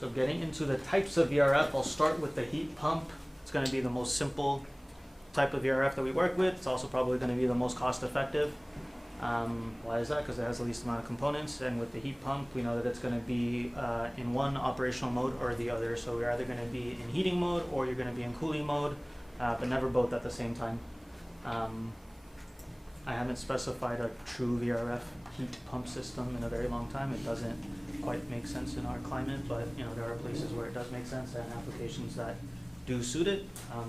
So getting into the types of VRF, I'll start with the heat pump. It's going to be the most simple type of VRF that we work with. It's also probably going to be the most cost effective. Why is that? Because it has the least amount of components, and with the heat pump, we know that it's going to be in one operational mode or the other. So you're either going to be in heating mode or you're going to be in cooling mode, but never both at the same time. I haven't specified a true VRF heat pump system in a very long time. It doesn't quite make sense in our climate, but there are places where it does make sense and applications that do suit it.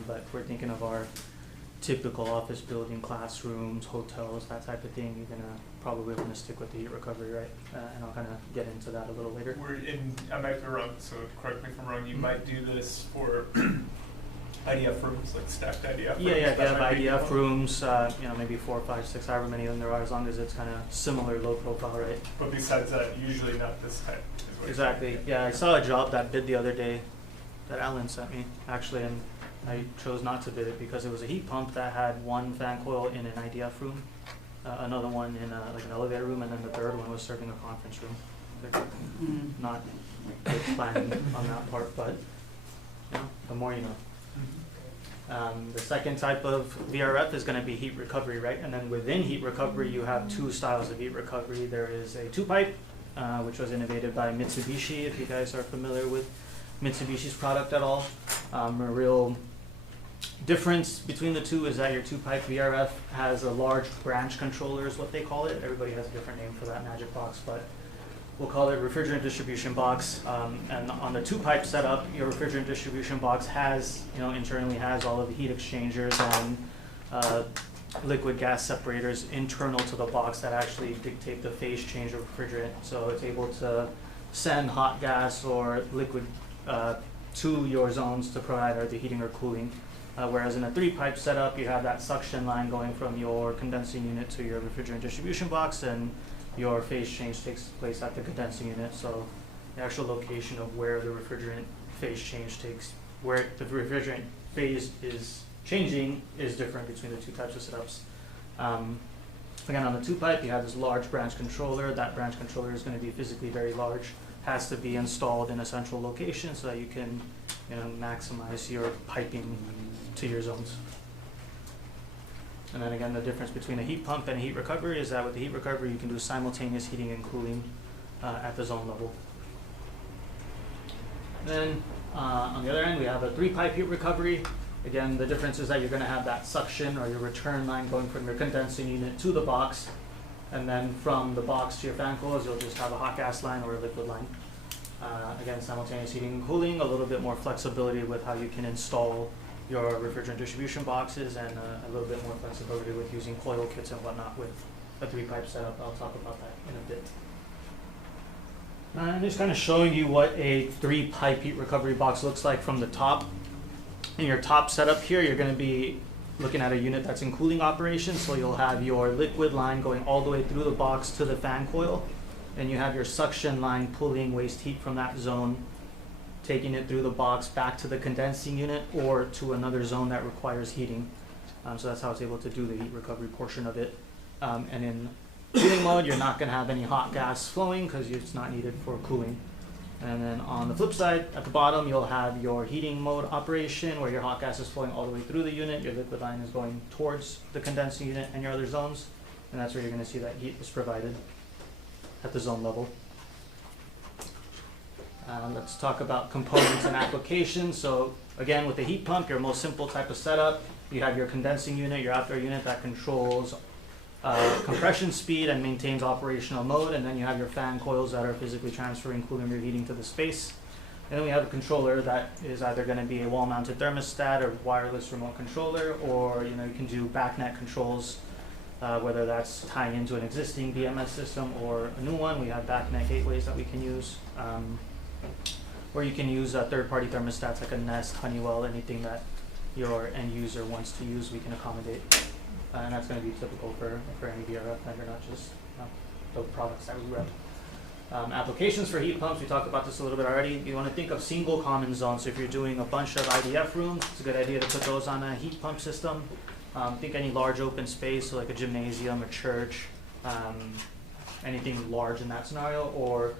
But if we're thinking of our typical office building, classrooms, hotels, that type of thing, you're probably gonna stick with the heat recovery, right? And I'll kind of get into that a little later. I might be wrong, so correct me if I'm wrong. You might do this for IDF rooms, like stacked IDF rooms. Yeah, if you have IDF rooms, maybe 4, 5, 6, however many of them there are, as long as it's kind of similar low profile, right? But besides that, usually not this type. Exactly. Yeah, I saw a job that bid the other day that Alan sent me, actually, and I chose not to bid it because it was a heat pump that had one fan coil in an IDF room, another one in like an elevator room, and then the third one was serving a conference room. Not good planning on that part, but the more you know. The second type of VRF is going to be heat recovery, right? And then within heat recovery, you have two styles of heat recovery. There is a two-pipe, which was innovated by Mitsubishi, if you guys are familiar with Mitsubishi's product at all. A real difference between the two is that your two-pipe VRF has a large branch controller is what they call it. Everybody has a different name for that magic box, but we'll call it refrigerant distribution box. And on the two-pipe setup, your refrigerant distribution box has, internally has all of the heat exchangers and liquid gas separators internal to the box that actually dictate the phase change of refrigerant. So it's able to send hot gas or liquid to your zones to provide either heating or cooling. Whereas in a three-pipe setup, you have that suction line going from your condensing unit to your refrigerant distribution box, and your phase change takes place at the condensing unit. So the actual location of where the refrigerant phase change takes, where the refrigerant phase is changing, is different between the two types of setups. Again, on the two-pipe, you have this large branch controller. That branch controller is going to be physically very large, has to be installed in a central location so that you can maximize your piping to your zones. And then again, the difference between a heat pump and a heat recovery is that with the heat recovery, you can do simultaneous heating and cooling at the zone level. Then on the other end, we have a three-pipe heat recovery. Again, the difference is that you're going to have that suction or your return line going from your condensing unit to the box, and then from the box to your fan coils, you'll just have a hot gas line or a liquid line. Again, simultaneous heating and cooling, a little bit more flexibility with how you can install your refrigerant distribution boxes, and a little bit more flexibility with using coil kits and whatnot with a three-pipe setup. I'll talk about that in a bit. I'm just kind of showing you what a three-pipe heat recovery box looks like from the top. In your top setup here, you're going to be looking at a unit that's in cooling operation, so you'll have your liquid line going all the way through the box to the fan coil, and you have your suction line pulling waste heat from that zone, taking it through the box back to the condensing unit or to another zone that requires heating. So that's how it's able to do the heat recovery portion of it. And in cooling mode, you're not going to have any hot gas flowing because it's not needed for cooling. And then on the flip side, at the bottom, you'll have your heating mode operation where your hot gas is flowing all the way through the unit. Your liquid line is going towards the condensing unit and your other zones. And that's where you're going to see that heat is provided at the zone level. Let's talk about components and applications. So again, with the heat pump, your most simple type of setup, you have your condensing unit, your outdoor unit that controls compression speed and maintains operational mode, and then you have your fan coils that are physically transferring cooling or heating to the space. And then we have a controller that is either going to be a wall-mounted thermostat or wireless remote controller, or you can do backnet controls, whether that's tying into an existing BMS system or a new one. We have backnet gateways that we can use, or you can use third-party thermostats like a Nest, Honeywell, anything that your end user wants to use, we can accommodate. And that's going to be typical for any VRF vendor, not just the products that we rep. Applications for heat pumps, we talked about this a little bit already. You want to think of single common zones. So if you're doing a bunch of IDF rooms, it's a good idea to put those on a heat pump system. Think any large open space, so like a gymnasium, a church, anything large in that scenario, or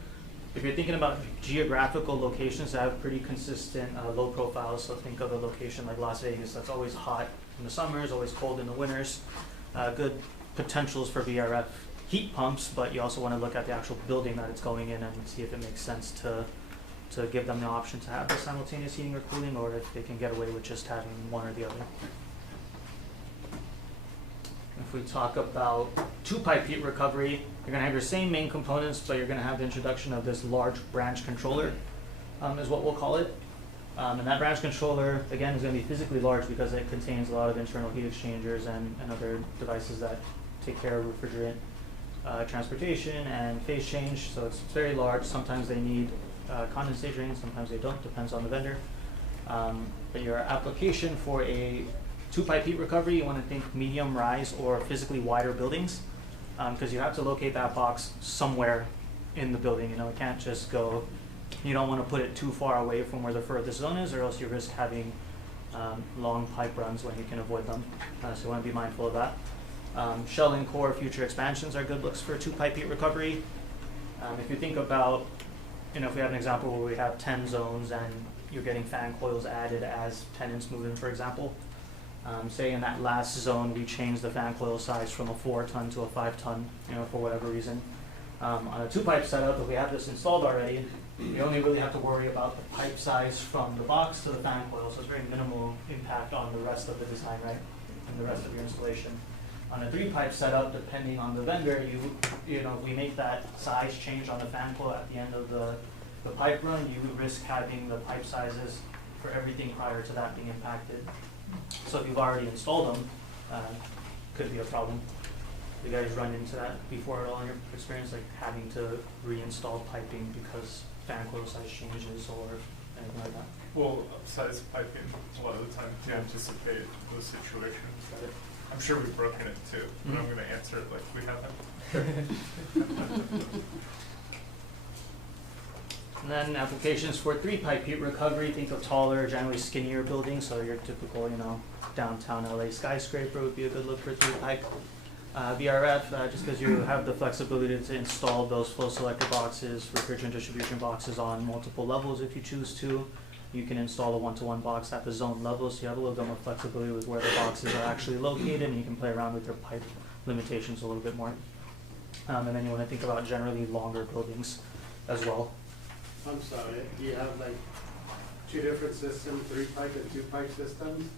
if you're thinking about geographical locations that have pretty consistent low profiles, so think of a location like Las Vegas that's always hot in the summers, always cold in the winters, good potentials for VRF heat pumps, but you also want to look at the actual building that it's going in and see if it makes sense to give them the option to have the simultaneous heating or cooling, or if they can get away with just having one or the other. If we talk about two-pipe heat recovery, you're going to have your same main components, but you're going to have the introduction of this large branch controller, is what we'll call it. And that branch controller, again, is going to be physically large because it contains a lot of internal heat exchangers and other devices that take care of refrigerant transportation and phase change. So it's very large. Sometimes they need condensate drains, sometimes they don't, depends on the vendor. But your application for a two-pipe heat recovery, you want to think medium rise or physically wider buildings, because you have to locate that box somewhere in the building. You know, it can't just go, you don't want to put it too far away from where the furthest zone is, or else you risk having long pipe runs when you can avoid them. So you want to be mindful of that. Shell and core future expansions are good looks for two-pipe heat recovery. If you think about, you know, if we have an example where we have 10 zones and you're getting fan coils added as tenants move in, for example. Say in that last zone, we change the fan coil size from a 4-ton to a 5-ton, you know, for whatever reason. On a two-pipe setup, if we have this installed already, you only really have to worry about the pipe size from the box to the fan coil, so it's very minimal impact on the rest of the design, right, and the rest of your installation. On a three-pipe setup, depending on the vendor, you know, we make that size change on the fan coil at the end of the pipe run. You risk having the pipe sizes for everything prior to that being impacted. So if you've already installed them, could be a problem. You guys run into that before at all in your experience, like having to reinstall piping because fan coil size changes or anything like that? We'll upsize piping a lot of the time to anticipate those situations. I'm sure we've broken it too, but I'm going to answer it like we haven't. And then applications for three-pipe heat recovery, think of taller, generally skinnier buildings, so your typical, you know, downtown LA skyscraper would be a good look for three-pipe. VRF, just because you have the flexibility to install those flow selector boxes, refrigerant distribution boxes on multiple levels if you choose to. You can install a one-to-one box at the zone level, so you have a little bit more flexibility with where the boxes are actually located, and you can play around with your pipe limitations a little bit more. And then you want to think about generally longer buildings as well. I'm sorry, you have like two different systems, three-pipe and two-pipe systems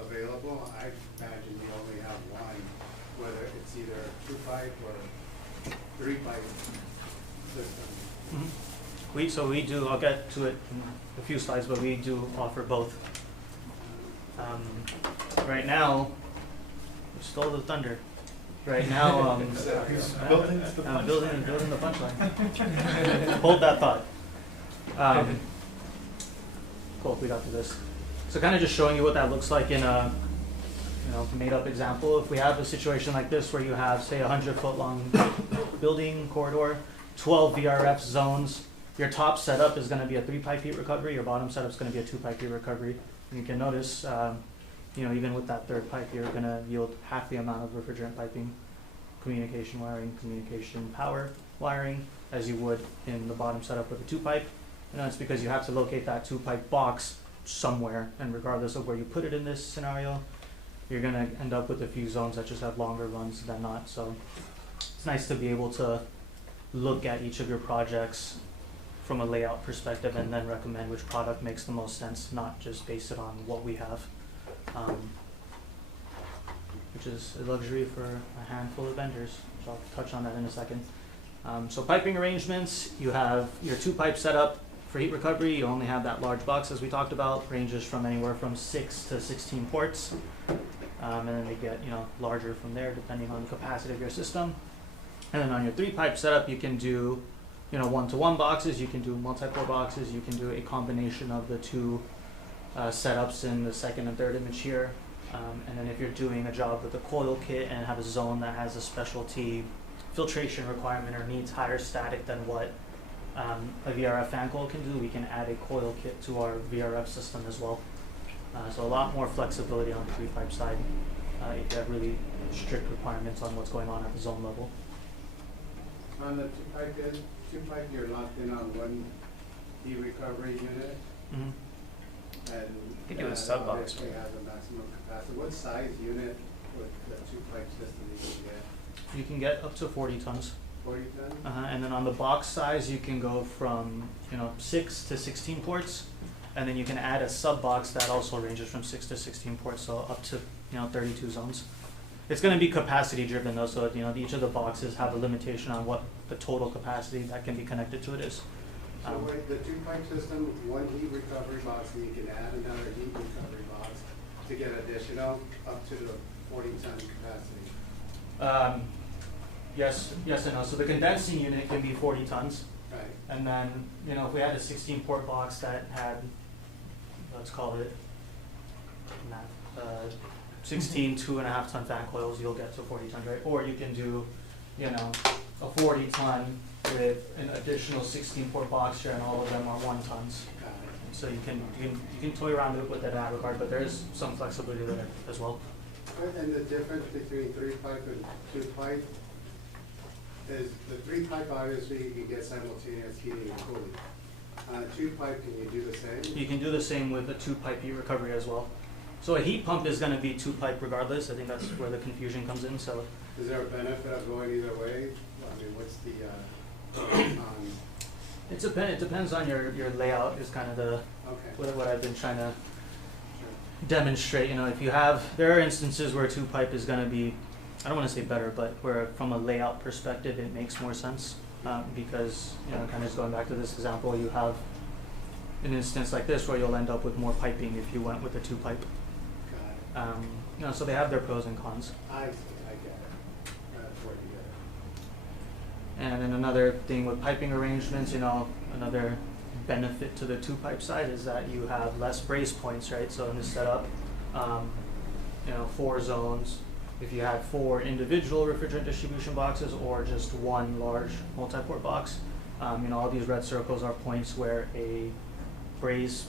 available. I imagine you only have one, whether it's either two-pipe or three-pipe system. Mm-hmm. So we do, I'll get to it in a few slides, but we do offer both. Right now, we stole the thunder. Right now, building the punchline. Hold that thought. Cool, we got through this. So kind of just showing you what that looks like in a made up example. If we have a situation like this where you have, say, 100-foot long building corridor, 12 VRF zones, your top setup is going to be a three-pipe heat recovery, your bottom setup is going to be a two-pipe heat recovery. And you can notice, even with that third pipe, you're going to yield half the amount of refrigerant piping, communication wiring, communication power wiring, as you would in the bottom setup with a two-pipe. And that's because you have to locate that two-pipe box somewhere, and regardless of where you put it in this scenario, you're going to end up with a few zones that just have longer runs than not. So it's nice to be able to look at each of your projects from a layout perspective and then recommend which product makes the most sense, not just base it on what we have, which is a luxury for a handful of vendors. So I'll touch on that in a second. So piping arrangements, you have your two-pipe setup. For heat recovery, you only have that large box, as we talked about, ranges from anywhere from 6 to 16 ports, and then they get larger from there depending on the capacity of your system. And then on your three-pipe setup, you can do one-to-one boxes, you can do multi-port boxes, you can do a combination of the two setups in the second and third image here. And then if you're doing a job with a coil kit and have a zone that has a specialty filtration requirement or needs higher static than what a VRF fan coil can do, we can add a coil kit to our VRF system as well. So a lot more flexibility on the three-pipe side if you have really strict requirements on what's going on at the zone level. On the two pipe, you're locked in on one heat recovery unit, Mhm. and You could do a that sub box, obviously has a maximum capacity. What size unit with the two pipe system you can get? You can get up to 40 tons. 40 ton? And then on the box size, you can go from, 6 to 16 ports. And then you can add a sub box that also ranges from 6 to 16 ports, so up to, 32 zones. It's gonna be capacity driven though, so, each of the boxes have a limitation on what the total capacity that can be connected to it is. So wait, the two pipe system, one heat recovery box, and you can add another heat recovery box to get additional up to the 40 ton capacity. Yes and no. So the condensing unit can be 40 tons. Right. And then, if we had a 16 port box that had, let's call it, 16 2.5 ton fan coils, you'll get to 40 tons, right? Or you can do, a 40 ton with an additional 16 port box share, and all of them are 1 tons. Got it. So you can toy around with it in that regard, but there is some flexibility there as well. And the difference between 3 pipe and 2 pipe is the 3 pipe, obviously you can get simultaneous heating and cooling. On a 2 pipe, can you do the same? You can do the same with a 2 pipe heat recovery as well. So a heat pump is going to be 2 pipe regardless. I think that's where the confusion comes in. So Is there a benefit of going either way? I mean, what's the, it depends on your layout is kind of the okay. what I've been trying to Sure. demonstrate. There are instances where 2 pipe is going to be, I don't want to say better, but where from a layout perspective it makes more sense because kind of just going back to this example, you have an instance like this where you'll end up with more piping if you went with a 2 pipe. Got it. So they have their pros and cons. I see, I get it. That's what you get. And then another thing with piping arrangements, another benefit to the 2 pipe side is that you have less brace points, right? So in this setup, 4 zones. If you had 4 individual refrigerant distribution boxes or just 1 large multi-port box, all these red circles are points where a braze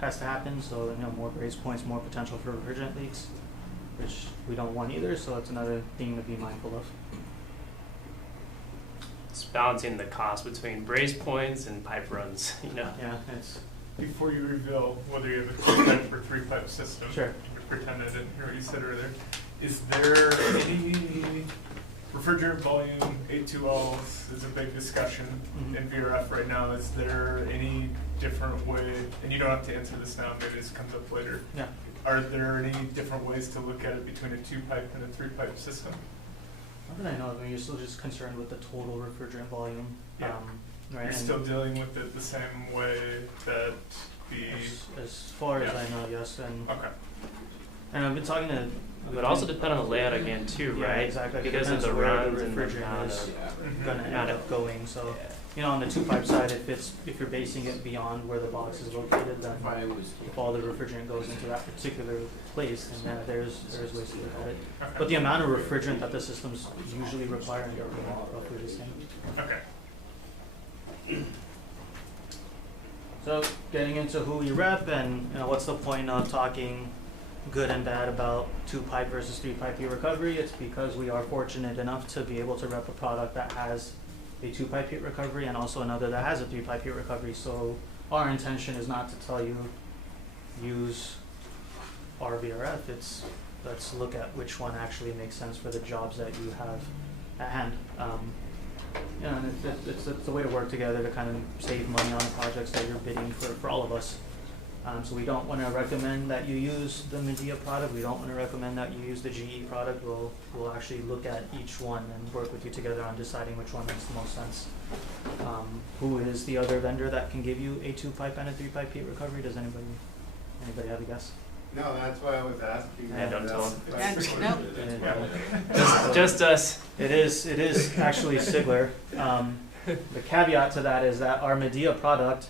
has to happen. So more braze points, more potential for refrigerant leaks, which we don't want either. So it's another thing to be mindful of. It's balancing the cost between brace points and pipe runs, Yeah, it's Before you reveal whether you have a 2 pipe or 3 pipe system, Sure. you can pretend I didn't hear what you said earlier. Is there any refrigerant volume, A2Ls is a big discussion in VRF right now. Is there any different way, and you don't have to answer this now, maybe this comes up later. yeah. Are there any different ways to look at it between a 2 pipe and a 3 pipe system? Not that I know of. You're still just concerned with the total refrigerant volume. Yeah. Right. You're and still dealing with it the same way that the, as far as Yeah. I know, yes. okay. And I've been talking to. It would also depend on the layout again too, Yeah, right? exactly. It Because of depends the where the runs and the refrigerant amount is. of, Gonna amount end of- up going. So, yeah. on the 2 pipe side, if you're basing it beyond where the box is located, then if all the refrigerant goes into that particular place, and then there's ways to look at it. Okay. But the amount of refrigerant that the systems usually require are roughly the same. Okay. So getting into who we rep and what's the point of talking good and bad about 2 pipe versus 3 pipe heat recovery? It's because we are fortunate enough to be able to rep a product that has a 2 pipe heat recovery and also another that has a 3 pipe heat recovery. So our intention is not to tell you use our VRF. It's let's look at which one actually makes sense for the jobs that you have at hand. And it's a way to work together to kind of save money on the projects that you're bidding for all of us. So we don't want to recommend that you use the Medea product. We don't want to recommend that you use the GE product. We'll actually look at each one and work with you together on deciding which one makes the most sense. Who is the other vendor that can give you a 2 pipe and a 3 pipe heat recovery? Does anybody have a guess? No, that's why I was asking. Yeah, don't tell them. No. Just us. It is actually Sigler. The caveat to that is that our Medea product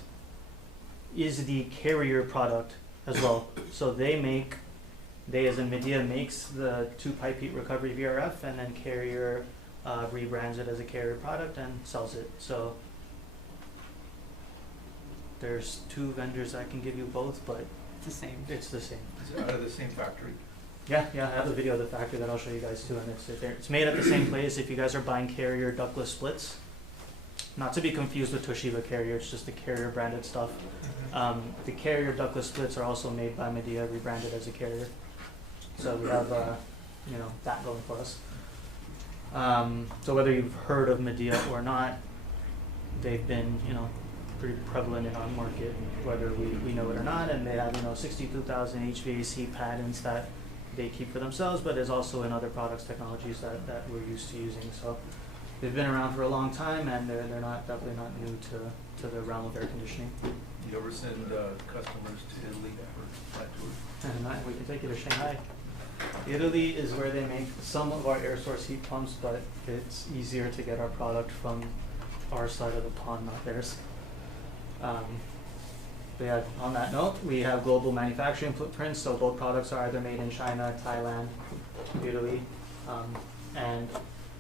is the Carrier product as well. So they as in Medea makes the 2 pipe heat recovery VRF, and then Carrier rebrands it as a Carrier product and sells it. So there's 2 vendors that can give you both, but It's the same. it's the same. Is it out of the same factory? Yeah, I have the video of the factory that I'll show you guys too, and it's made at the same place. If you guys are buying Carrier ductless splits, not to be confused with Toshiba Carrier, it's just the Carrier branded stuff. The Carrier ductless splits are also made by Medea, rebranded as a Carrier. So we have, that going for us. So whether you've heard of Medea or not, they've been, pretty prevalent in our market, whether we know it or not, and they have, 62,000 HVAC patents that they keep for themselves, but there's also in other products, technologies that we're used to using. So they've been around for a long time, and they're definitely not new to the realm of air conditioning. You ever send customers to Italy for flight tours? And we can take you to Shanghai. Italy is where they make some of our air source heat pumps, but it's easier to get our product from our side of the pond, not theirs. On that note, we have global manufacturing footprints, so both products are either made in China, Thailand, Italy, and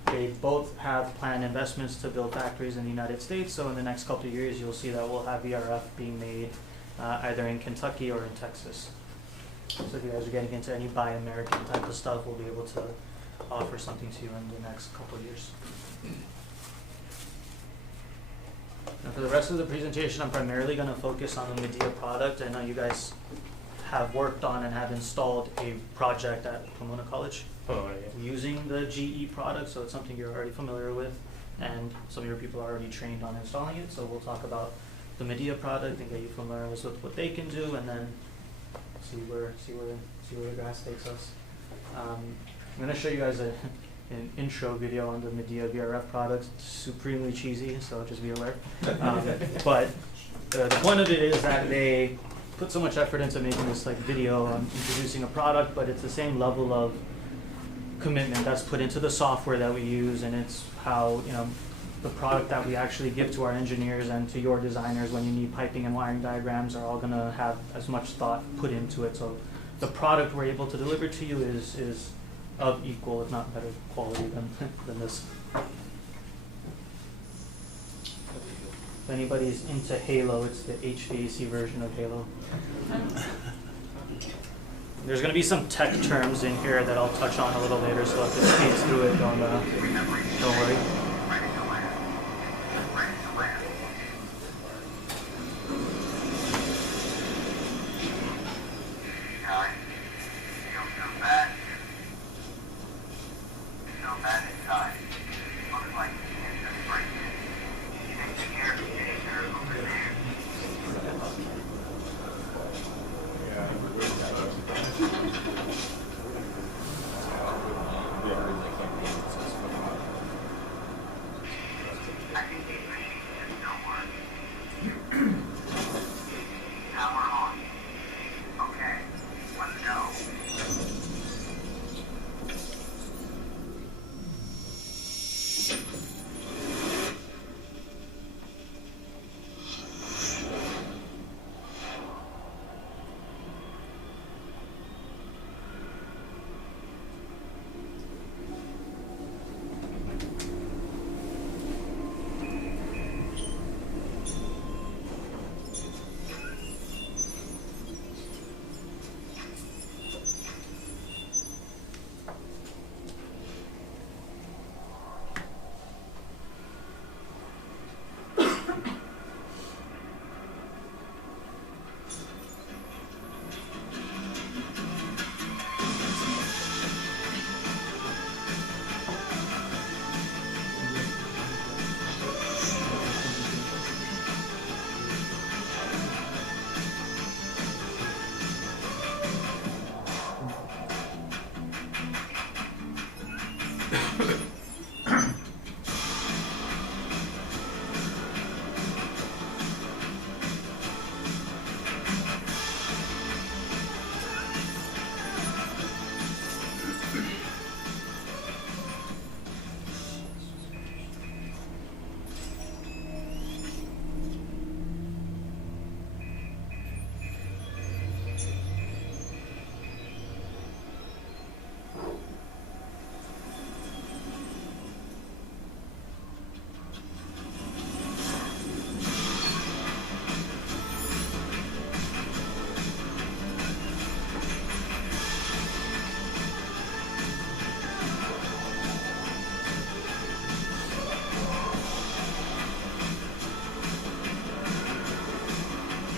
they both have planned investments to build factories in the United States. So in the next couple of years, you'll see that we'll have VRF being made either in Kentucky or in Texas. So if you guys are getting into any Buy American type of stuff, we'll be able to offer something to you in the next couple of years. And for the rest of the presentation, I'm primarily going to focus on the Medea product. I know you guys have worked on and have installed a project at Pomona College using the GE product, so it's something you're already familiar with, and some of your people are already trained on installing it. So we'll talk about the Medea product and get you familiar with what they can do, and then see where the grass takes us. I'm going to show you guys an intro video on the Medea VRF product. It's supremely cheesy, so just be aware. But the point of it is that they put so much effort into making this video on introducing a product, but it's the same level of commitment that's put into the software that we use, and it's how the product that we actually give to our engineers and to your designers when you need piping and wiring diagrams are all going to have as much thought put into it. So the product we're able to deliver to you is of equal, if not better quality than this. If anybody's into Halo, it's the HVAC version of Halo. There's going to be some tech terms in here that I'll touch on a little later, so I'll just speed through it. Don't worry.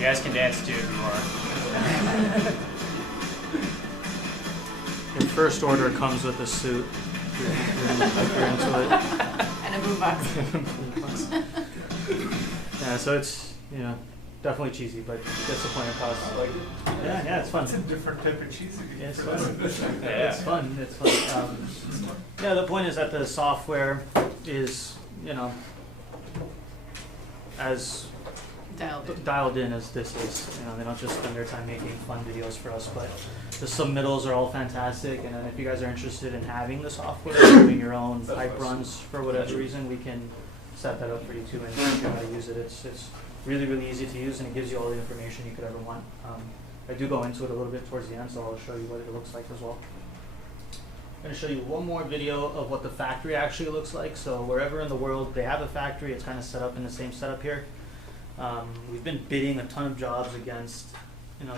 You guys can dance too if you want. Your first order comes with a suit. If you're into it. And a boombox. Yeah, so it's, definitely cheesy, but gets the point across. Yeah, it's fun. It's a different type of cheesy. Yeah, it's for fun. them. It's fun. It's fun. Yeah, the point is that the software is, as dialed in as this is. They don't just spend their time making fun videos for us, but the submittals are all fantastic. And then if you guys are interested in having the software, doing your own pipe runs for whatever reason, we can set that up for you too and teach you how to use it. It's really, really easy to use, and it gives you all the information you could ever want. I do go into it a little bit towards the end, so I'll show you what it looks like as well. I'm going to show you one more video of what the factory actually looks like. So wherever in the world they have a factory, it's kind of set up in the same setup here. We've been bidding a ton of jobs against,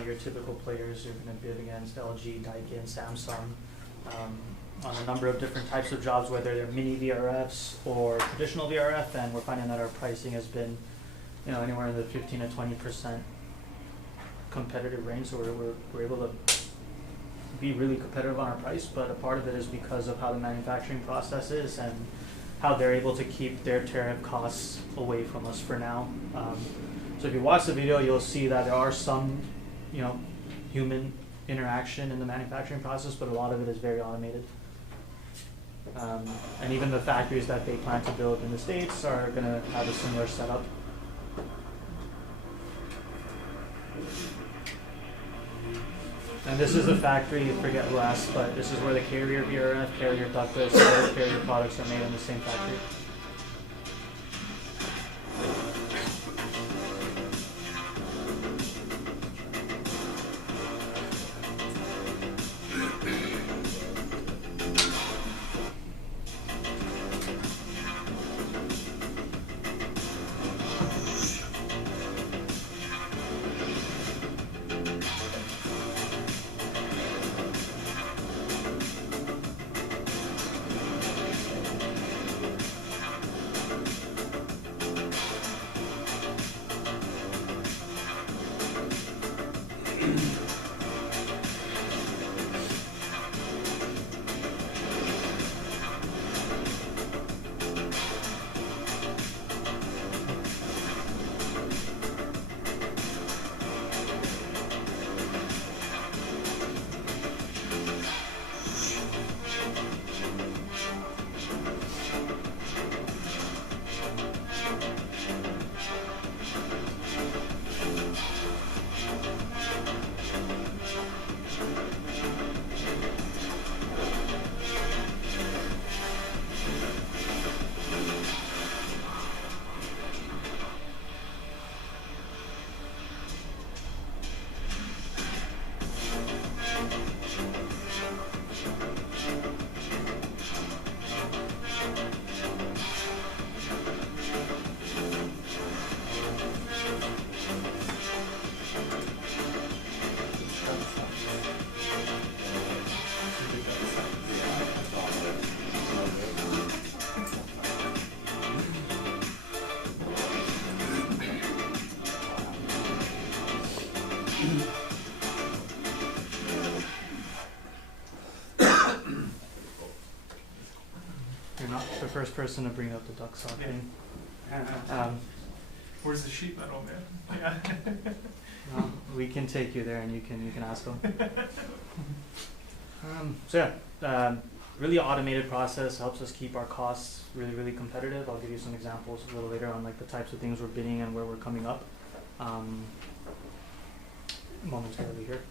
your typical players. You're going to bid against LG, Daikin, Samsung, on a number of different types of jobs, whether they're mini VRFs or traditional VRF, and we're finding that our pricing has been, anywhere in the 15 to 20% competitive range. So we're able to be really competitive on our price, but a part of it is because of how the manufacturing process is and how they're able to keep their tariff costs away from us for now. So if you watch the video, you'll see that there are some, human interaction in the manufacturing process, but a lot of it is very automated. And even the factories that they plan to build in the States are going to have a similar setup. And this is the factory, I forget who asked, but this is where the Carrier VRF, Carrier ductless, and Carrier products are made in the same factory. You're not the first person to bring up the duck sock thing. Where's the sheet metal, man? Yeah. We can take you there, and you can ask them. Really automated process helps us keep our costs really, really competitive. I'll give you some examples a little later on, like the types of things we're bidding and where we're coming up momentarily here.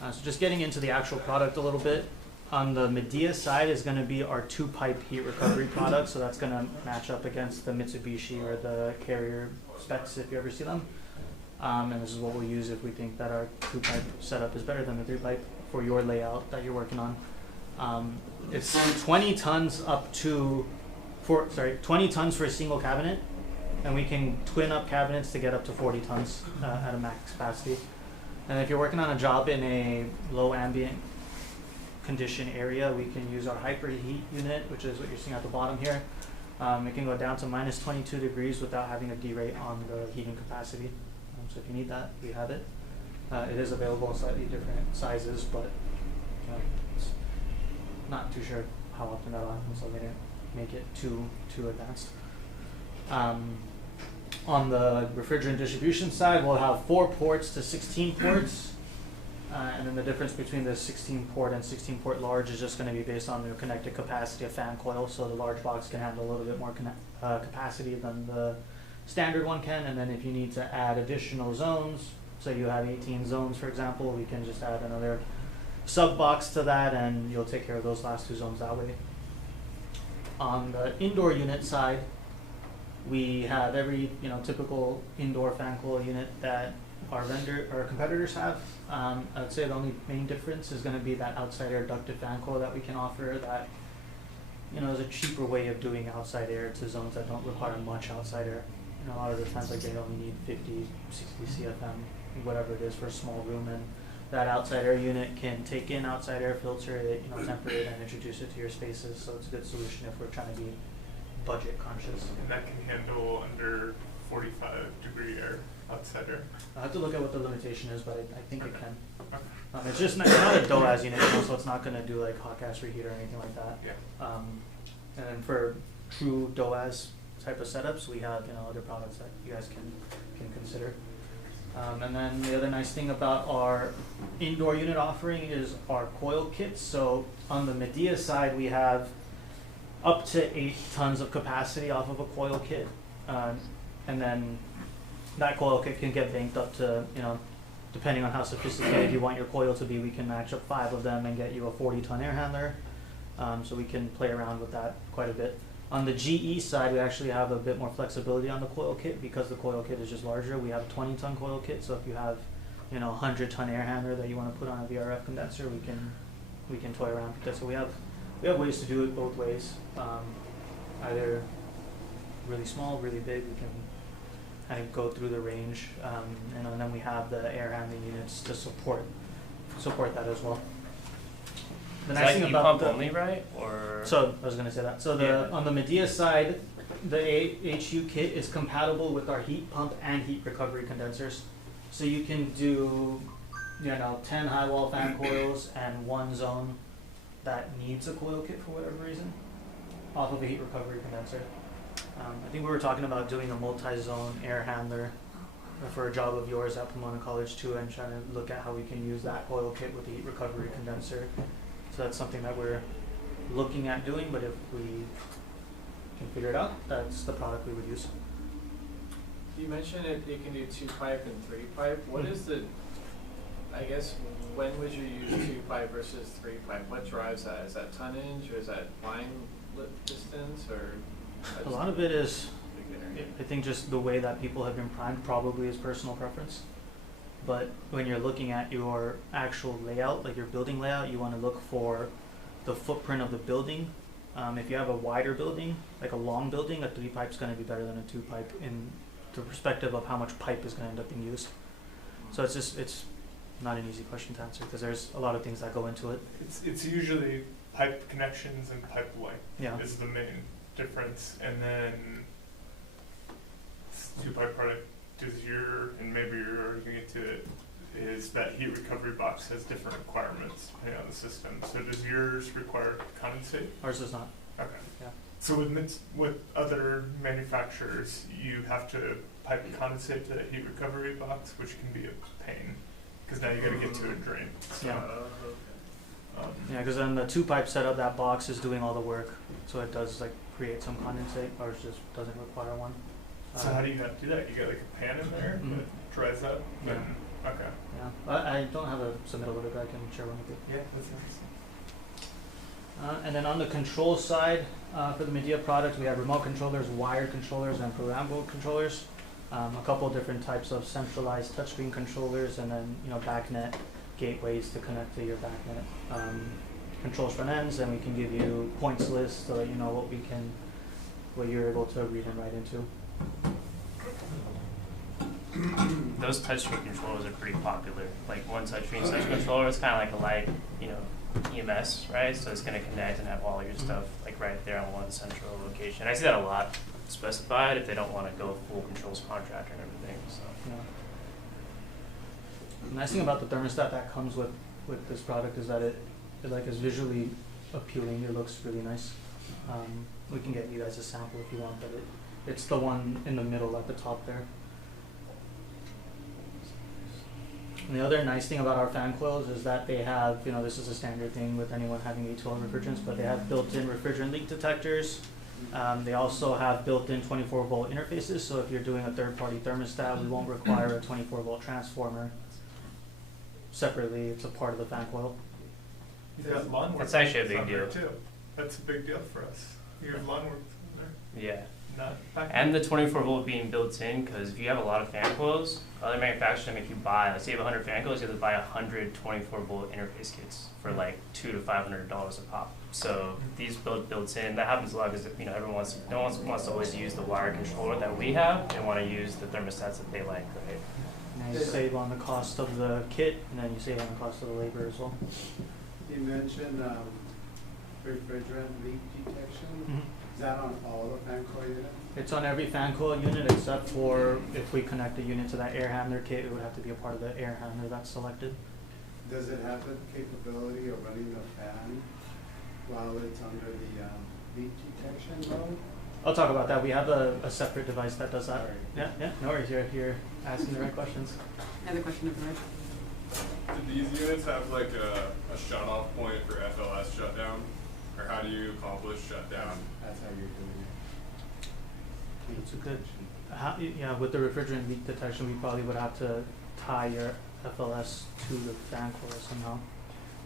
So just getting into the actual product a little bit. On the Midea side is going to be our 2-pipe heat recovery product, so that's going to match up against the Mitsubishi or the Carrier specs if you ever see them. And this is what we'll use if we think that our 2-pipe setup is better than the 3-pipe for your layout that you're working on. It's 20 tons up to, 20 tons for a single cabinet, and we can twin up cabinets to get up to 40 tons at a max capacity. And if you're working on a job in a low ambient condition area, we can use our hyperheat unit, which is what you're seeing at the bottom here. It can go down to minus 22 degrees without having a derate on the heating capacity. So if you need that, we have it. It is available in slightly different sizes, but it's not too sure how often that'll happen, so they didn't make it too advanced. On the refrigerant distribution side, we'll have 4 ports to 16 ports. And then the difference between the 16 port and 16 port large is just going to be based on the connected capacity of fan coil. So the large box can handle a little bit more capacity than the standard one can. And then if you need to add additional zones, say you have 18 zones, for example, we can just add another sub box to that, and you'll take care of those last 2 zones that way. On the indoor unit side, we have every typical indoor fan coil unit that our competitors have. I'd say the only main difference is going to be that outside air ducted fan coil that we can offer. That is a cheaper way of doing outside air to zones that don't require much outside air. A lot of the times, like, they only need 50, 60 CFM, whatever it is, for a small room, and that outside air unit can take in outside air, filter it, temper it, and introduce it to your spaces. So it's a good solution if we're trying to be budget conscious. And that can handle under 45-degree air outside air. I have to look at what the limitation is, but I think it can. Okay. It's just not a DOAS unit, so it's not going to do like hot gas reheat or anything like that. Yeah. And then for true DOAS type of setups, we have other products that you guys can consider. And then the other nice thing about our indoor unit offering is our coil kits. So on the Medea side, we have up to 8 tons of capacity off of a coil kit, and then that coil kit can get banked up to, depending on how sophisticated you want your coil to be, we can match up 5 of them and get you a 40-ton air handler. So we can play around with that quite a bit. On the GE side, we actually have a bit more flexibility on the coil kit because the coil kit is just larger. We have a 20-ton coil kit, so if you have, a 100-ton air handler that you want to put on a VRF condenser, we can toy around with that. So we have ways to do it both ways. Either really small, really big. We can kind of go through the range, and then we have the air handling units to support that as well. The Is nice that thing heat about pump only, right? Or So I was going to say that. So on the Medea side, the HU kit is compatible with our heat pump and heat recovery condensers. So you can do 10 high wall fan coils and 1 zone that needs a coil kit for whatever reason off of a heat recovery condenser. I think we were talking about doing a multi-zone air handler for a job of yours at Pomona College too, and trying to look at how we can use that coil kit with the heat recovery condenser. So that's something that we're looking at doing, but if we can figure it out, that's the product we would use. You mentioned it can do 2-pipe and 3-pipe. What is the, I guess, when would you use 2-pipe versus 3-pipe? What drives that? Is that tonnage, or is that line distance, or? A lot of it is, I think, just the way that people have been primed probably is personal preference. But when you're looking at your actual layout, like your building layout, you want to look for the footprint of the building. If you have a wider building, like a long building, a 3-pipe is going to be better than a 2-pipe in the perspective of how much pipe is going to end up being used. So it's not an easy question to answer because there's a lot of things that go into it. It's usually pipe connections and pipe length Yeah. is the main difference, and then 2-pipe product and maybe you're arguing it to it, is that heat recovery box has different requirements depending on the system. So does yours require condensate? Ours does not. Okay. Yeah. So with other manufacturers, you have to pipe condensate to that heat recovery box, which can be a pain because now you got to get to a drain. So, Yeah. um, Yeah, because then the 2-pipe setup, that box is doing all the work, so it does create some condensate. Ours just doesn't require one. So how do you have to do that? You got like a pan in there Mhm. that dries up? Yeah. And, okay. Yeah, I don't have a submittal with it, but I can share one with you. Yeah, that's nice. And then on the control side, for the Medea product, we have remote controllers, wired controllers, and programmable controllers. A couple of different types of centralized touchscreen controllers, and then backnet gateways to connect to your backnet. Controls front ends, and we can give you points lists so that you know what you're able to read and write into. those touchscreen controllers are pretty popular. Like one touchscreen controller is kind of like a light, EMS, right? So it's going to connect and have all your stuff like right there on one central location. I see that a lot specified if they don't want to go full controls contractor and everything. So. Yeah. The nice thing about the thermostat that comes with this product is that it like is visually appealing. It looks really nice. We can get you guys a sample if you want, but it's the one in the middle at the top there. And the other nice thing about our fan coils is that they have, you know, this is a standard thing with anyone having A2L refrigerants, but they have built-in refrigerant leak detectors. They also have built-in 24-volt interfaces, so if you're doing a third-party thermostat, we won't require a 24-volt transformer separately. It's a part of the fan coil. You got lawn work. That's actually a big on there deal. too. That's a big deal for us. You have lawn work on there, Yeah. not back And the 24 volt being built in, because if you have a lot of fan coils, other manufacturers make you buy, let's say you have 100 fan coils, you have to buy 100 24 volt interface kits for like $200 to $500 a pop. So these built in, that happens a lot because, you know, no one wants to always use the wire controller that we have. They want to use the thermostats that they like, right? And you save on the cost of the kit, and then you save on the cost of the labor as well. You mentioned refrigerant leak detection. Is that on all the fan coil units? It's on every fan coil unit except for if we connect a unit to that air handler kit, it would have to be a part of the air handler that's selected. Does it have the capability of running the fan while it's under the leak detection mode? I'll talk about that. We have a separate device that does that. Sorry. Yeah, no worries. You're asking the right questions. Another question over there. Do these units have like a shut-off point for FLS shutdown? Or how do you accomplish shutdown? That's how you're doing it. It's a good, yeah, with the refrigerant leak detection, we probably would have to tie your FLS to the fan coil somehow.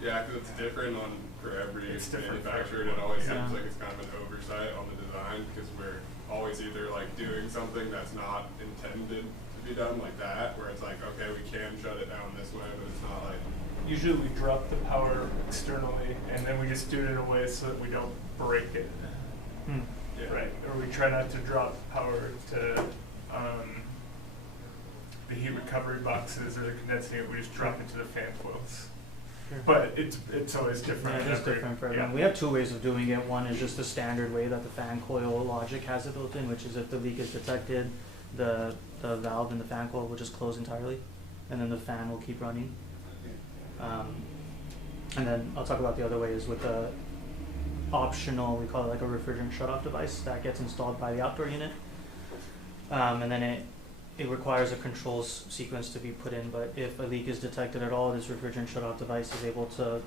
Yeah, because it's different for every It's different for manufacturer, and it always Yeah. seems like it's kind of an oversight on the design, because we're always either like doing something that's not intended to be done like that, where it's like, okay, we can shut it down this way, but it's not like, Usually we drop the power externally, and then we just do it in a way so that we don't break it. yeah. Right, or we try not to drop power to the heat recovery boxes or the condensing it, we just drop it to the fan coils. Sure. But it's always different. Yeah, it is different for everyone. We have two ways of doing it. One is just the standard way that the fan coil logic has it built in, which is if the leak is detected, the valve in the fan coil will just close entirely, and then the fan will keep running. And then I'll talk about the other way is with the optional, we call it like a refrigerant shutoff device that gets installed by the outdoor unit. And then it requires a controls sequence to be put in, but if a leak is detected at all, this refrigerant shutoff device is able to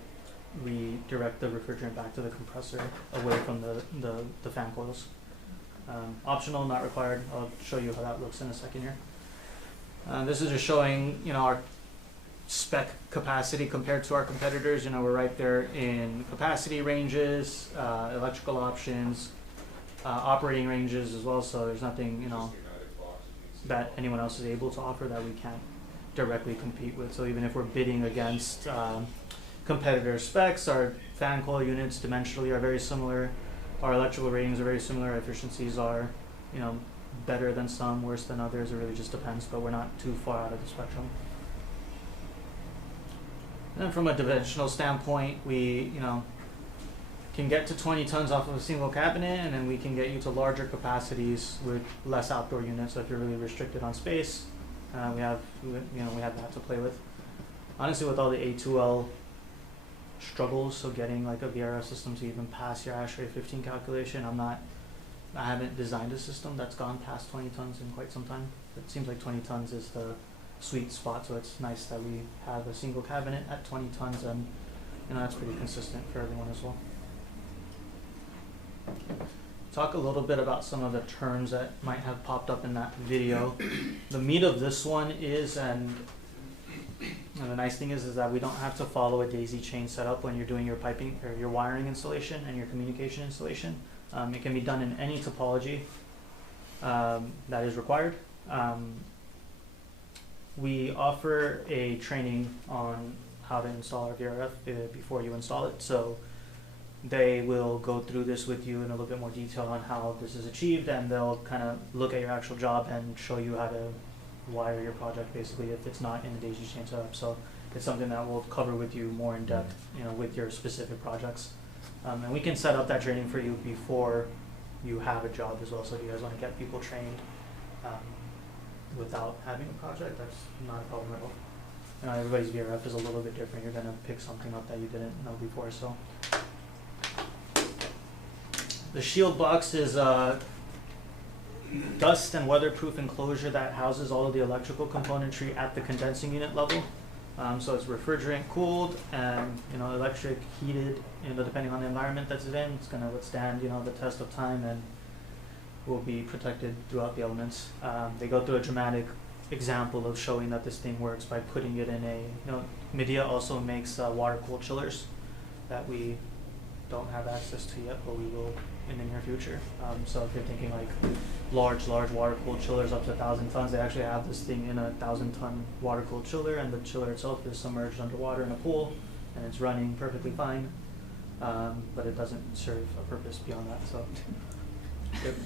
redirect the refrigerant back to the compressor away from the fan coils. Optional, not required. I'll show you how that looks in a second here. This is just showing, you know, our spec capacity compared to our competitors. You know, we're right there in capacity ranges, electrical options, operating ranges as well, so there's nothing, you know, that anyone else is able to offer that we can't directly compete with. So even if we're bidding against competitor specs, our fan coil units dimensionally are very similar, our electrical ratings are very similar, our efficiencies are, you know, better than some, worse than others. It really just depends, but we're not too far out of the spectrum. And then from a dimensional standpoint, we, you know, can get to 20 tons off of a single cabinet, and then we can get you to larger capacities with less outdoor units. So if you're really restricted on space, we have that to play with. Honestly, with all the A2L struggles, so getting like a VRF system to even pass your ASHRAE 15 calculation, I haven't designed a system that's gone past 20 tons in quite some time. It seems like 20 tons is the sweet spot, so it's nice that we have a single cabinet at 20 tons, and you know that's pretty consistent for everyone as well. Talk a little bit about some of the terms that might have popped up in that video. The meat of this one is, and the nice thing is that we don't have to follow a daisy chain setup when you're doing your piping or your wiring installation and your communication installation. It can be done in any topology that is required. We offer a training on how to install our VRF before you install it. So they will go through this with you in a little bit more detail on how this is achieved, and they'll kind of look at your actual job and show you how to wire your project basically if it's not in the daisy chain setup. So it's something that we'll cover with you more in depth, you know, with your specific projects. And we can set up that training for you before you have a job as well. So if you guys want to get people trained without having a project, that's not a problem at all. everybody's VRF is a little bit different. You're gonna pick something up that you didn't know before. So the shield box is a dust and weatherproof enclosure that houses all of the electrical componentry at the condensing unit level. So it's refrigerant cooled and electric heated. Depending on the environment that's in, it's going to withstand the test of time and will be protected throughout the elements. They go through a dramatic example of showing that this thing works by putting it in a. Midea also makes water cooled chillers that we don't have access to yet, but we will in the near future. So if you're thinking like large water cooled chillers up to 1,000 tons, they actually have this thing in a 1,000-ton water cooled chiller, and the chiller itself is submerged underwater in a pool, and it's running perfectly fine, but it doesn't serve a purpose beyond that. So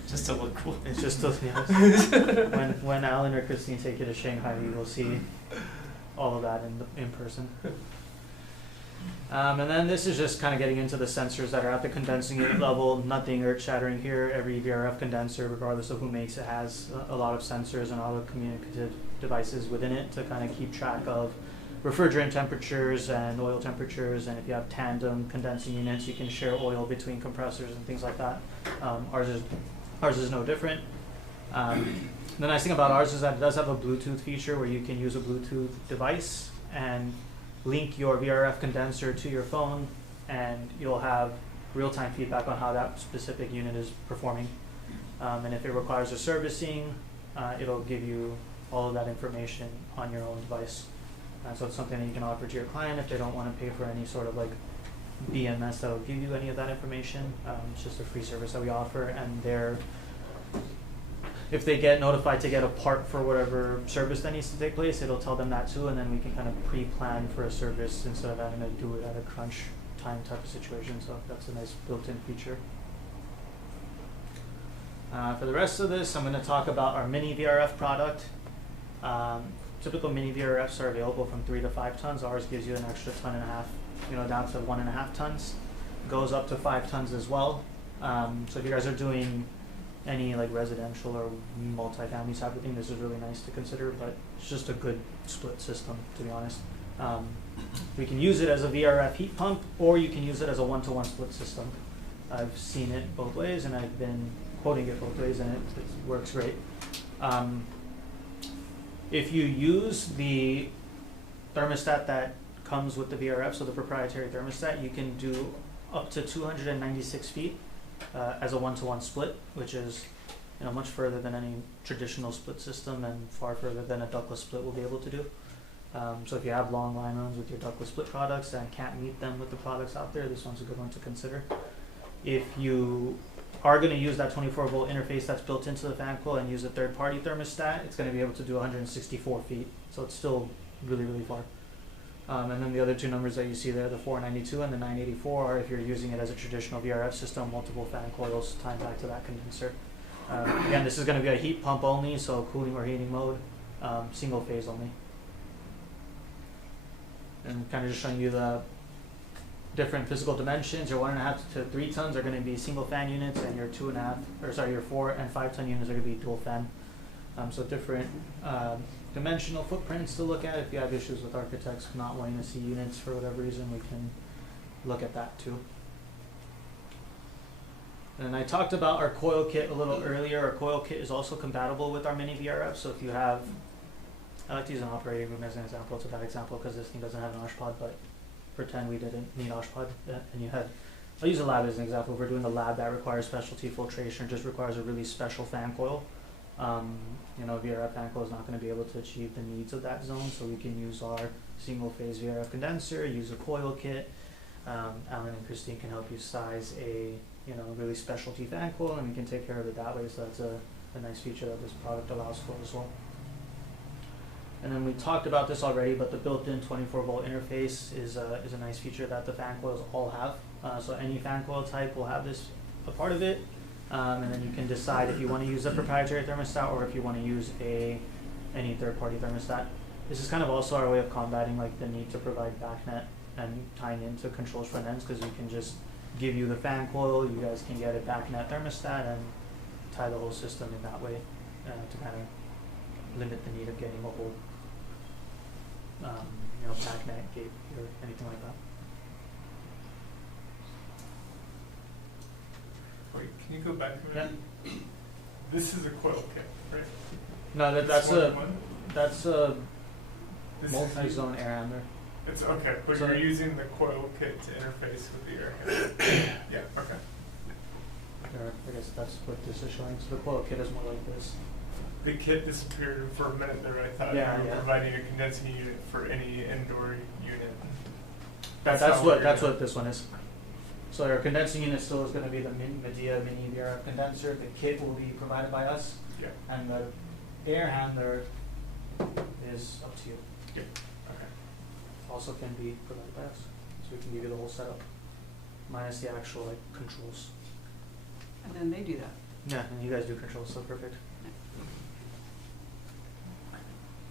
Just to look cool. it's just when Alan or Christine take you to Shanghai, you will see all of that in person. And then this is just kind of getting into the sensors that are at the condensing unit level. Nothing earth-shattering here. Every VRF condenser, regardless of who makes it, has a lot of sensors and all the communicative devices within it to kind of keep track of refrigerant temperatures and oil temperatures. And if you have tandem condensing units, you can share oil between compressors and things like that. Ours is no different. The nice thing about ours is that it does have a Bluetooth feature where you can use a Bluetooth device and link your VRF condenser to your phone, and you'll have real-time feedback on how that specific unit is performing. And if it requires a servicing, it'll give you all of that information on your own device. So it's something that you can offer to your client if they don't want to pay for any sort of like BMS that will give you any of that information. It's just a free service that we offer, and if they get notified to get a part for whatever service that needs to take place, it'll tell them that too, and then we can kind of pre-plan for a service instead of having to do it at a crunch time type of situation. So that's a nice built-in feature. For the rest of this, I'm going to talk about our mini VRF product. Typical mini VRFs are available from 3 to 5 tons. Ours gives you an extra 1.5 tons, down to 1.5 tons. Goes up to 5 tons as well. So if you guys are doing any like residential or multifamily type of thing, this is really nice to consider, but it's just a good split system, to be honest. We can use it as a VRF heat pump, or you can use it as a 1-to-1 split system. I've seen it both ways, and I've been quoting it both ways, and it works great. If you use the thermostat that comes with the VRF, so the proprietary thermostat, you can do up to 296 feet as a 1-to-1 split, which is much further than any traditional split system and far further than a ductless split will be able to do. So if you have long line runs with your ductless split products and can't meet them with the products out there, this one's a good one to consider. If you are going to use that 24-volt interface that's built into the fan coil and use a third-party thermostat, it's going to be able to do 164 feet, so it's still really, really far. And then the other two numbers that you see there, the 492 and the 984, are if you're using it as a traditional VRF system, multiple fan coils tied back to that condenser. Again, this is going to be a heat pump only, so cooling or heating mode, single phase only. And kind of just showing you the different physical dimensions. Your 1.5 to 3 tons are going to be single fan units, and your 4 and 5 ton units are going to be dual fan. So different dimensional footprints to look at. If you have issues with architects not wanting to see units for whatever reason, we can look at that too. And I talked about our coil kit a little earlier. Our coil kit is also compatible with our mini VRF. So if you have, I like to use an operating room as an example. It's a bad example because this thing doesn't have an OSHPOD, but pretend we didn't need OSHPOD and you had, I'll use a lab as an example. If we're doing a lab that requires specialty filtration, just requires a really special fan coil. VRF fan coil is not going to be able to achieve the needs of that zone, so we can use our single phase VRF condenser, use a coil kit. Alan and Christine can help you size a really specialty fan coil, and we can take care of it that way. So that's a nice feature that this product allows for as well. And then we talked about this already, but the built-in 24-volt interface is a nice feature that the fan coils all have. So any fan coil type will have this a part of it. And then you can decide if you want to use a proprietary thermostat or if you want to use any third-party thermostat. This is kind of also our way of combating like the need to provide backnet and tying into controls front ends, because we can just give you the fan coil, you guys can get a backnet thermostat and tie the whole system in that way to kind of limit the need of getting a whole backnet gate or anything like that. Wait, can you go back a minute? This is a coil kit, right? No, that's This a one? that's a This is- multi-zone air handler. It's okay, but So you're that- using the coil kit to interface with the air handler. Yeah, okay. Or I guess that's what this is showing. So the coil kit is more like this. The kit disappeared for a minute there. I thought Yeah, you were yeah. providing a condensing unit for any indoor unit. That's not what we're gonna- this one is. So our condensing unit still is going to be the Medea Mini VRF condenser. The kit will be provided by us, Yeah. and the air handler is up to you. Yep. Okay. Also can be provided by us, so we can give you the whole setup, minus the actual controls. And then they do that. Yeah, and you guys do controls, so perfect.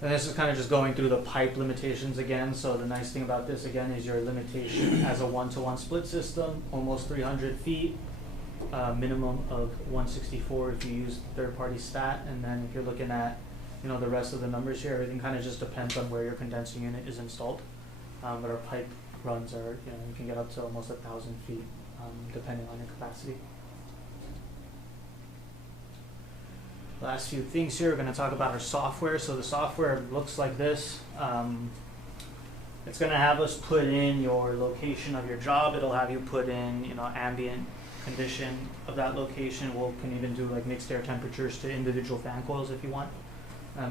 And this is kind of just going through the pipe limitations again. So the nice thing about this again is your limitation as a 1-to-1 split system, almost 300 feet, minimum of 164 if you use third-party stat. And then if you're looking at, the rest of the numbers here, everything kind of just depends on where your condensing unit is installed. But our pipe runs are, you can get up to almost 1,000 feet, depending on your capacity. Last few things here, we're going to talk about our software. So the software looks like this. It's going to have us put in your location of your job. It'll have you put in, ambient condition of that location. We can even do like mixed air temperatures to individual fan coils if you want.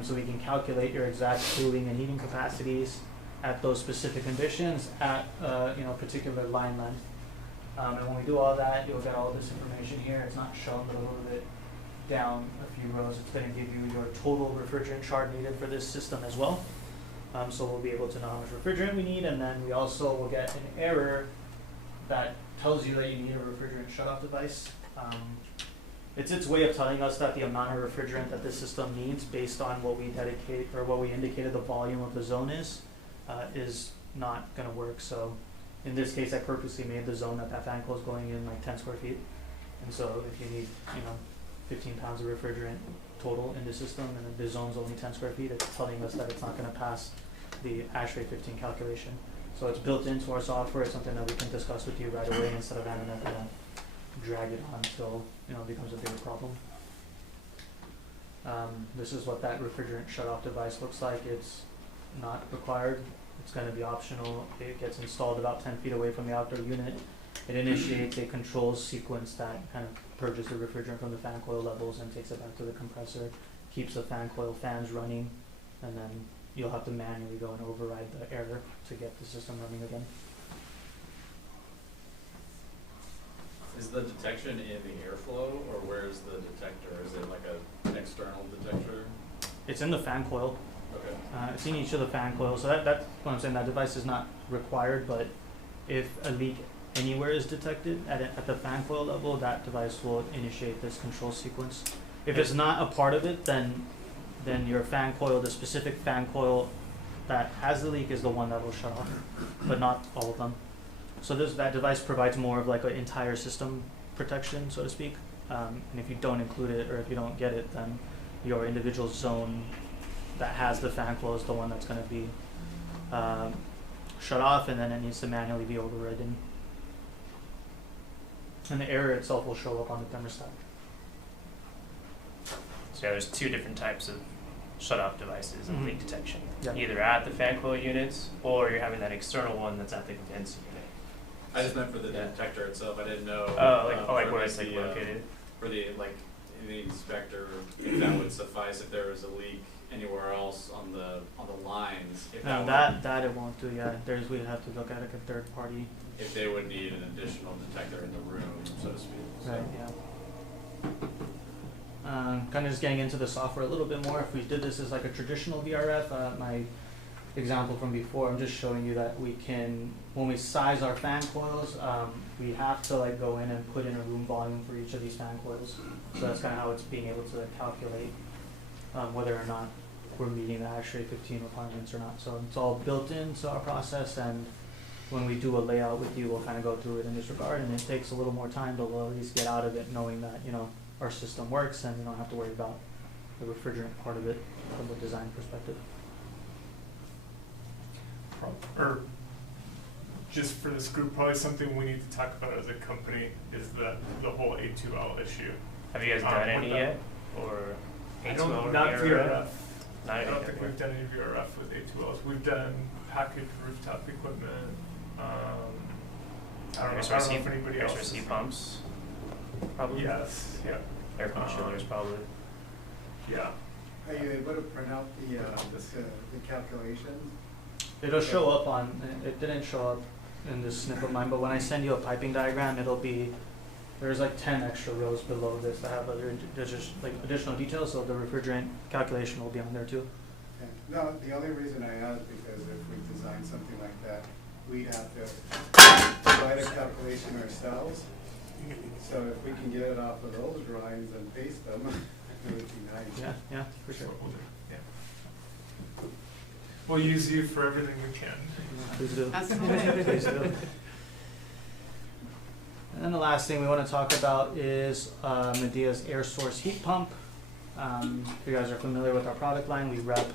So we can calculate your exact cooling and heating capacities at those specific conditions at particular line length. And when we do all that, you'll get all this information here. It's not shown, but a little bit down a few rows, it's going to give you your total refrigerant chart needed for this system as well. So we'll be able to know how much refrigerant we need, and then we also will get an error that tells you that you need a refrigerant shutoff device. It's its way of telling us that the amount of refrigerant that this system needs, based on what we dedicate or what we indicated the volume of the zone is not going to work. So in this case, I purposely made the zone that fan coil is going in like 10 square feet, and so if you need 15 pounds of refrigerant total in the system, and the zone's only 10 square feet, it's telling us that it's not going to pass the ASHRAE 15 calculation. So it's built into our software. It's something that we can discuss with you right away instead of having to drag it on until it becomes a bigger problem. This is what that refrigerant shutoff device looks like. It's not required. It's going to be optional. It gets installed about 10 feet away from the outdoor unit. It initiates a controls sequence that kind of purges the refrigerant from the fan coil levels and takes it back to the compressor, keeps the fan coil fans running, and then you'll have to manually go and override the error to get the system running again. Is the detection in the airflow, or where's the detector? Is it like an external detector? It's in the fan coil. Okay. It's in each of the fan coils. So that's what I'm saying. That device is not required, but if a leak anywhere is detected at the fan coil level, that device will initiate this control sequence. If it's not a part of it, then your fan coil, the specific fan coil that has the leak, is the one that will shut off, but not all of them. So that device provides more of like an entire system protection, so to speak. And if you don't include it, or if you don't get it, then your individual zone that has the fan coil is the one that's going to be shut off, and then it needs to manually be overridden. And the error itself will show up on the thermostat. So there's two different types of shut-off devices of leak detection. Yeah. Either at the fan coil units, or you're having that external one that's at the condenser unit. I just meant for the detector itself. I didn't know. Like where it's the, located. For the in the inspector, if that would suffice if there was a leak anywhere else on the lines. If No, that it won't do. Yeah, we'd have to look at like a third party. if they would need an additional detector in the room, so to speak. So. Right. Yeah. Kind of just getting into the software a little bit more. If we did this as like a traditional VRF, my example from before, I'm just showing you that we can, when we size our fan coils, we have to like go in and put in a room volume for each of these fan coils. So that's kind of how it's being able to calculate whether or not we're meeting the ASHRAE 15 requirements or not. So it's all built into our process, and when we do a layout with you, we'll kind of go through it in this regard, and it takes a little more time, but we'll at least get out of it knowing that, our system works and we don't have to worry about the refrigerant part of it from a design perspective. or just for this group, probably something we need to talk about as a company is the whole A2L issue. Have you guys done What any the- yet? Or I A2L don't, or not VRF? VRF. Not I don't yet, think okay. we've done any VRF with A2Ls. We've done packaged rooftop equipment. I don't know if anybody else has. SRC pumps, probably. Yes, yeah, Air pump chillers, probably. yeah. Are you able to print out the calculations? It'll show up on, it didn't show up in this snip of mine, but when I send you a piping diagram, it'll be, there's like 10 extra rows below this that have other, there's just like additional details, so the refrigerant calculation will be on there too. Okay. No, the only reason I asked because if we design something like that, we'd have to write a calculation ourselves. So if we can get it off of those drawings and paste them, it would be nice. Yeah, yeah, for sure. That's what we'll do, yeah. We'll use you for everything we can. Please do. That's Please do. And then the last thing we want to talk about is Medea's air source heat pump. If you guys are familiar with our product line, we rep,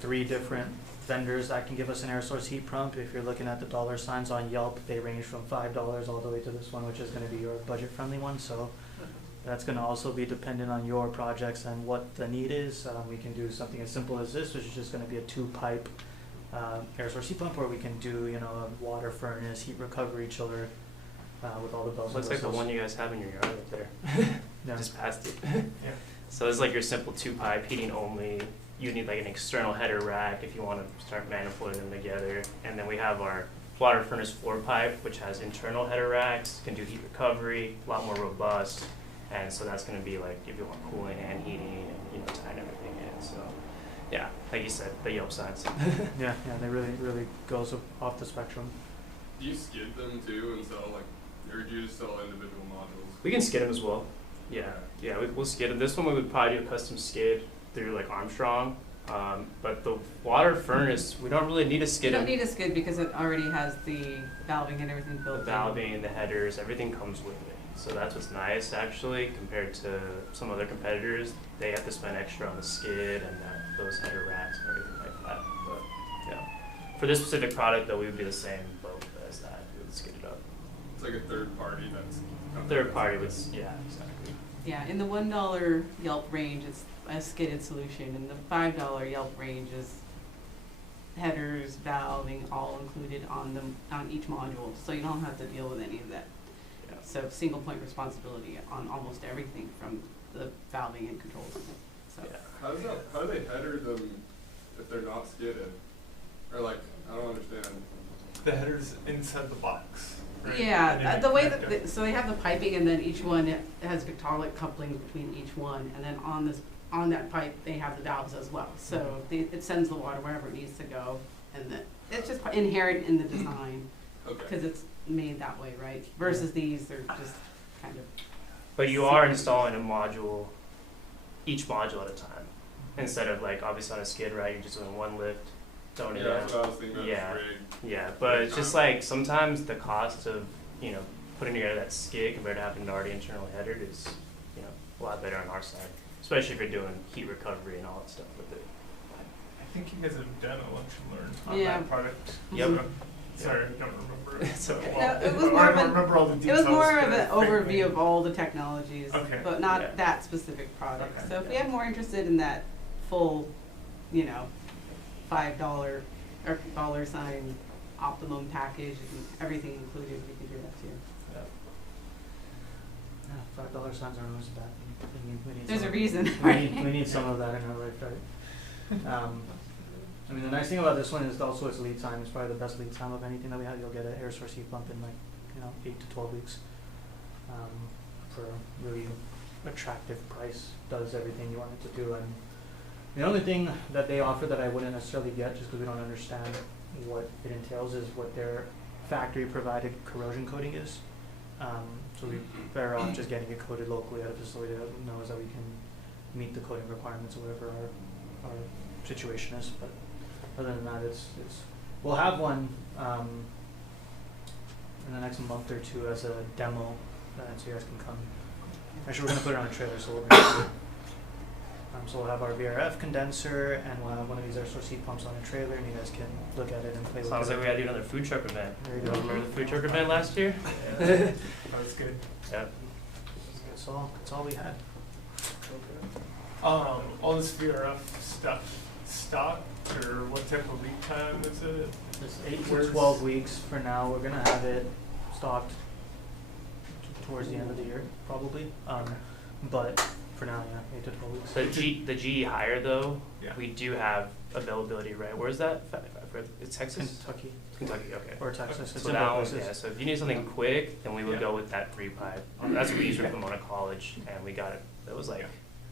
3 different vendors that can give us an air source heat pump. If you're looking at the dollar signs on Yelp, they range from $5 all the way to this one, which is going to be your budget-friendly one. So that's going to also be dependent on your projects and what the need is. We can do something as simple as this, which is just going to be a 2-pipe air source heat pump, or we can do, a water furnace, heat recovery chiller with all the bells and Looks like the whistles. one you guys have in your yard right there. Yeah. Just past it. Yeah. So it's like your simple 2-pipe heating only. You need like an external header rack if you want to start manifolding them together. And then we have our water furnace 4-pipe, which has internal header racks, can do heat recovery, a lot more robust. And so that's going to be like if you want cooling and heating and tying everything in. So yeah, like you said, the Yelp signs. Yeah, they really goes off the spectrum. Do you skid them too and sell or do you just sell individual modules? We can skid them as well. Yeah, we'll skid them. This one we would probably do a custom skid through like Armstrong. But the water furnace, we don't really need a You skid. don't need a skid because it already has the valving and everything The built in. valving, the headers, everything comes with it. So that's what's nice actually compared to some other competitors. They have to spend extra on the skid and those header racks and everything like that. But yeah, for this specific product though, we would be the same boat as that. We would skid it up. It's like a third party that's. Third party would, yeah, exactly. Yeah, in the $1 Yelp range, it's a skidded solution, and the $5 Yelp range is headers, valving, all included on each module, so you don't have to deal with any of that. Yeah. So single point responsibility on almost everything from the valving and controls. So Yeah. How do they header them if they're not skidded? Or I don't understand. The header's inside the box, right? yeah, And then the you way connect that it. so they have the piping, and then each one has hydraulic couplings between each one, and then on that pipe they have the valves as well. So it sends the water wherever it needs to go, and it's just inherent in the design Okay. because it's made that way, right? Versus these, they're just kind of. But you are installing a module, each module at a time, instead of obviously on a skid, right? You're just doing one lift, throwing it Yeah, down. that's what I was thinking about. Yeah. Rig. Yeah, but it's just sometimes the cost of putting together that skid compared to having it already internally headered is a lot better on our side, especially if you're doing heat recovery and all that stuff with it. I think you guys have done a lunch and learn on Yeah. that product. Yep. Sorry, I don't remember. It's okay. No, it was Well, more I of don't an- remember all the It details. was more of but an overview of all the technologies, Okay. but not Yeah. that specific product. Okay. So if you're more interested in that full, $5 or $sign optimum package and everything included, we can do that too. Yeah, $5 signs aren't always bad. We need There's some a of- reason, we need some of that in our life, right? The nice thing about this one is also its lead time. It's probably the best lead time of anything that we have. You'll get an air source heat pump in 8 to 12 weeks for a really attractive price. Does everything you want it to do. And the only thing that they offer that I wouldn't necessarily get, just because we don't understand what it entails, is what their factory provided corrosion coating is. So we're better off just getting it coated locally at a facility that knows that we can meet the coating requirements or whatever our situation is. But other than that, we'll have one in the next month or two as a demo, so you guys can come. Actually, we're gonna put it on a trailer, so we'll bring it to you. So we'll have our VRF condenser, and we'll have one of these SRC heat pumps on a trailer, and you guys can look at it and play with it. Sounds like we gotta do another food truck event. There you go. Remember the food truck event last year? That was good. Yep. That's all we had. All this VRF stuff stocked, or what type of lead time is it? It's 8 to Where's- 12 weeks for now. We're gonna have it stocked towards the end of the year, probably. But for now, yeah, 8 to 12 weeks. The GE hire though, Yeah. we do have availability, right? Where's that? It's Texas? Kentucky Kentucky, okay. or Texas. It's So in both now, places. yeah, so if you need something quick, then we would Yeah. go with that 3-pipe. That's what we used for Pomona College, and we got it. It was like,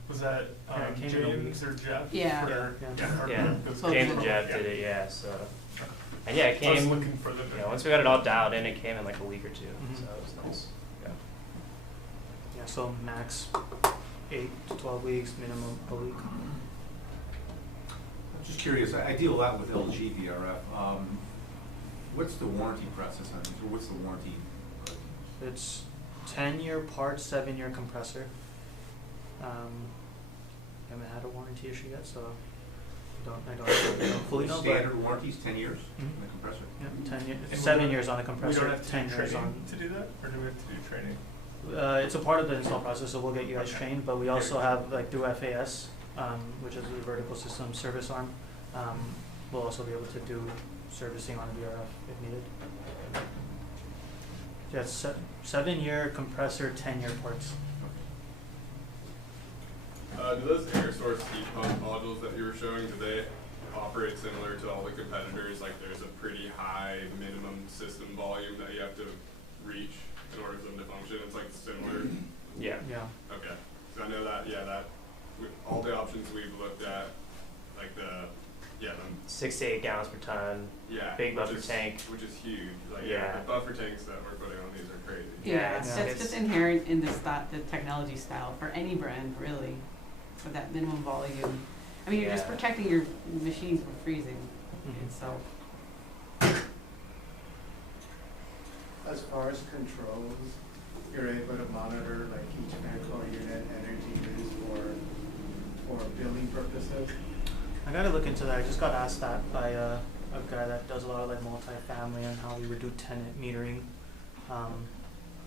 Was that Yeah, it came in a James or Jeff? Yeah. Or- Yeah. or- yeah, it was James and from- Jeff yeah. did it, yeah, so. And yeah, it I was came, looking for the. you know, once we got it all dialed in, it came in like a week or two, Mhm. so it was nice. Yeah. Yeah, so max 8 to 12 weeks, minimum a week. I'm just curious, I deal a lot with LG VRF. What's the warranty process on these, or what's the warranty? It's 10-year part, 7-year compressor. Haven't had a warranty issue yet, so I don't fully know. Standard warranties, 10 years on Mhm. the compressor? Yeah, 10 years, And we 7 don't- years on the We compressor, don't have to 10 do years on. training to do that, or do we have to do training? It's a part of the install process, so we'll get you guys Okay. trained, but we also have, like, through FAS, which is the Vertical System Service Arm, we'll also be able to do servicing on VRF if needed. Yeah, it's 7-year compressor, 10-year parts. Do those air source heat pump modules that you were showing, do they operate similar to all the competitors? Like there's a pretty high minimum system volume that you have to reach in order for them to function? It's like similar? Yeah. Yeah. Okay. So I know that, yeah, all the options we've looked at, like the 6 to 8 gallons per ton. yeah. Big which buffer is- tank. Which is huge. Like, Yeah. the buffer tanks that we're putting on these are crazy. Yeah, it's- that's it's- just inherent in the technology style for any brand, really, for that minimum volume. I mean, you're just Yeah. protecting your machine from freezing Mhm. itself. As far as controls, you're able to monitor like each fan coil unit energy used for billing purposes. I gotta look into that. I just got asked that by a guy that does a lot of like multifamily and how we would do tenant metering.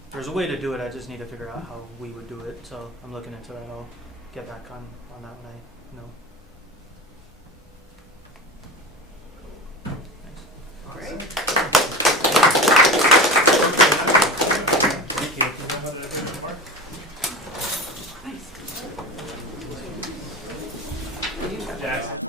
There's a way to do it. I just need to figure out how we would do it. So I'm looking into that. I'll get back on that when I know. Thanks. Great. Thank you. Nice. Jackson.